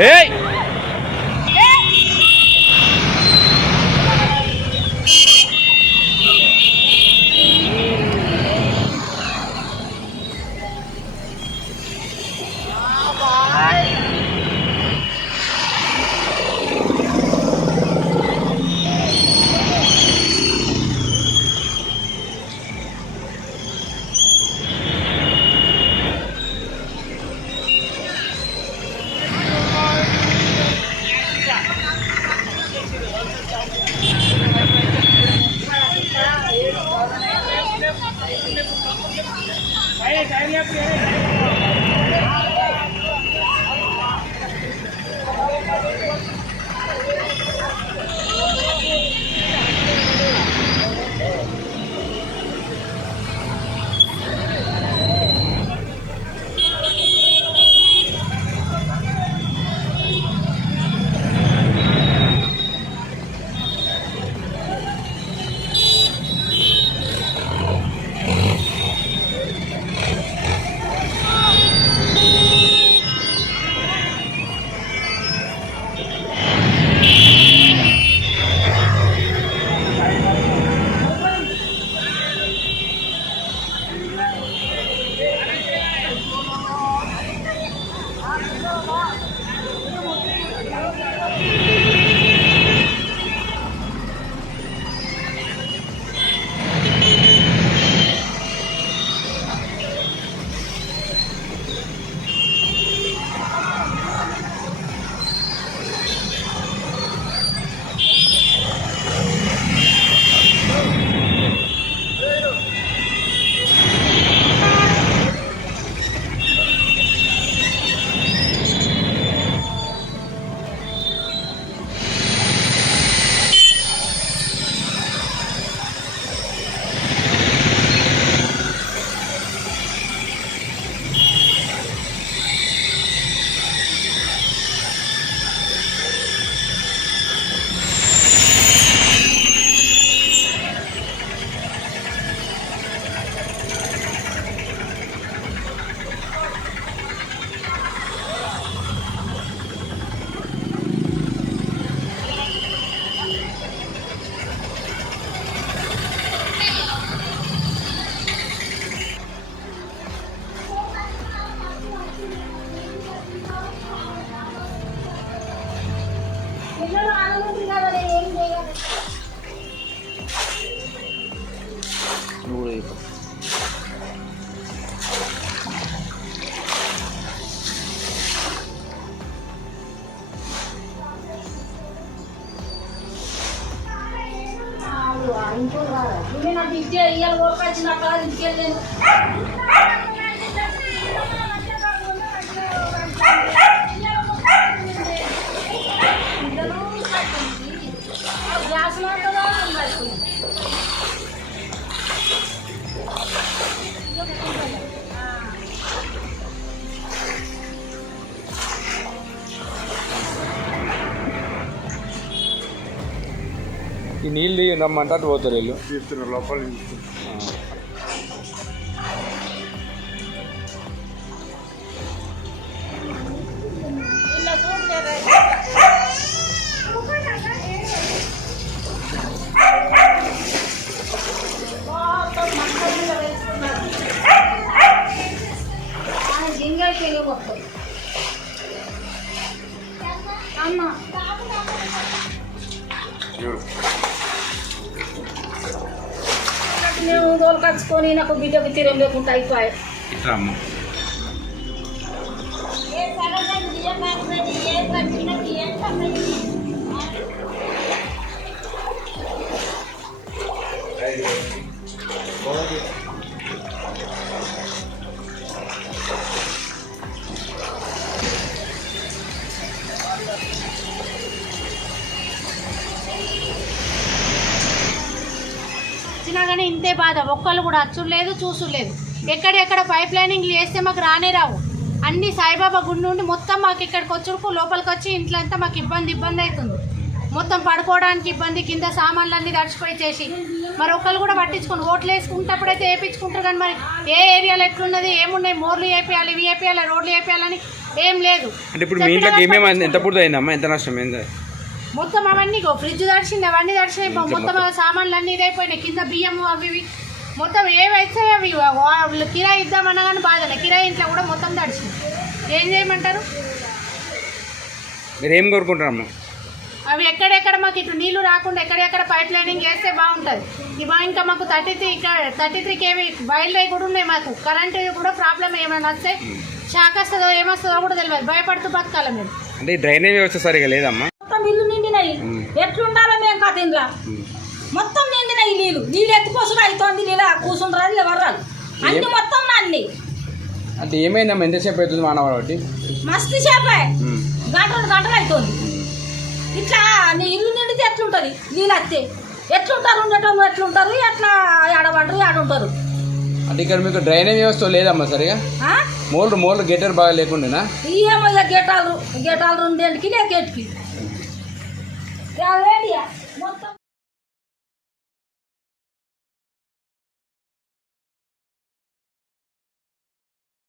ఏయ్ నాకు ఇచ్చే ఇవాళ ఓపెచ్చి నాకు కాదు ఇచ్చేయలేదు గ్యాస్ మాత్రం ఈ నీళ్ళు రమ్మంటే అటు పోతారు వీళ్ళు తీస్తున్నారు లోపల అమ్మ మేము తోలుకొచ్చుకొని నాకు బిడ్డకు తీరం లేకుండా అయిపోయాయి వచ్చినా కానీ ఇంతే బాధ ఒక్కళ్ళు కూడా అచ్చులేదు చూసులేదు ఎక్కడెక్కడ పైప్ లైనింగ్ చేస్తే మాకు రానే రావు అన్ని సాయిబాబా గుడి నుండి మొత్తం మాకు ఇక్కడికి వచ్చుడుకు లోపలికి వచ్చి ఇంట్లో అంతా మాకు ఇబ్బంది అవుతుంది మొత్తం పడుకోవడానికి ఇబ్బంది, కింద సామాన్లన్నీ తడిచిపోయి చేసి మరి ఒక్కరు కూడా పట్టించుకొని ఓట్లు వేసుకుంటప్పుడైతే వేయించుకుంటారు. కానీ మరి ఏ ఏరియాలో ఎట్లున్నది, ఏమున్నాయి, మోర్లు వేపియాలి, ఇవి వేపియాలి, రోడ్లు వేపియాలని ఏం లేదు. అంటే ఇప్పుడు మీ ఇంట్లోకి ఏమేమి ఎంత పూర్తి అయిందమ్మా, ఎంత నష్టం అయింది? మొత్తం అవన్నీ ఫ్రిడ్జ్ తడిచింది, అవన్నీ తడిచినాయి, మొత్తం సామాన్లు అన్నీ ఇదైపోయినాయి, కింద బియ్యము అవి ఇవి మొత్తం ఏవైతే అవి వాళ్ళు కిరాయి ఇద్దామన్నా కానీ బాధనే, కిరాయి ఇంట్లో కూడా మొత్తం తడిచింది. ఏం చేయమంటారు? మీరు ఏం కోరుకుంటారమ్మా? అవి ఎక్కడెక్కడ మాకు ఇటు నీళ్లు రాకుండా ఎక్కడెక్కడ పైప్ లైనింగ్ చేస్తే బాగుంటుంది. ఇంకా మాకు 33 కేవీ వైల్డ్ లైఫ్ కూడా ఉన్నాయి. మాకు కరెంటు కూడా ప్రాబ్లం ఏమైనా వస్తే షాక్ వస్తుందో ఏమొస్తుందో కూడా తెలియదు, భయపడుతూ బతకాలి మేము. అంటే డ్రైనేజ్ వ్యవస్థ సరిగా లేదమ్మా? మొత్తం ఇల్లు నిండినాయి, ఎట్లుండాలో మేము కథ ఇంట్లో మొత్తం నిండినాయి. నీళ్ళు ఎత్తుకోసం అవుతుంది, నీళ్ళ కూర్చుంటారు ఎవరాలు అన్ని మొత్తం అన్ని. అంటే ఏమైందమ్మా, ఎంతసేపు అవుతుంది మానవాడి? మస్తు చేపే, గంటలు అవుతుంది. ఇట్లా నీ ఇల్లు నిండితే ఎట్లుంటుంది, నీళ్ళు వస్తే ఎట్లుంటారు, ఉండటం ఎట్లుంటారు, ఎట్లా ఆడమంటారు ఆడుంటారు. అంటే ఇక్కడ మీకు డ్రైనేజ్ వ్యవస్థ లేదమ్మా సరిగా? మోళ్ళు గేటర్ బాగా లేకుండా ఏమో గేటాలు రెండేంటికి లేకేటికి మొత్తం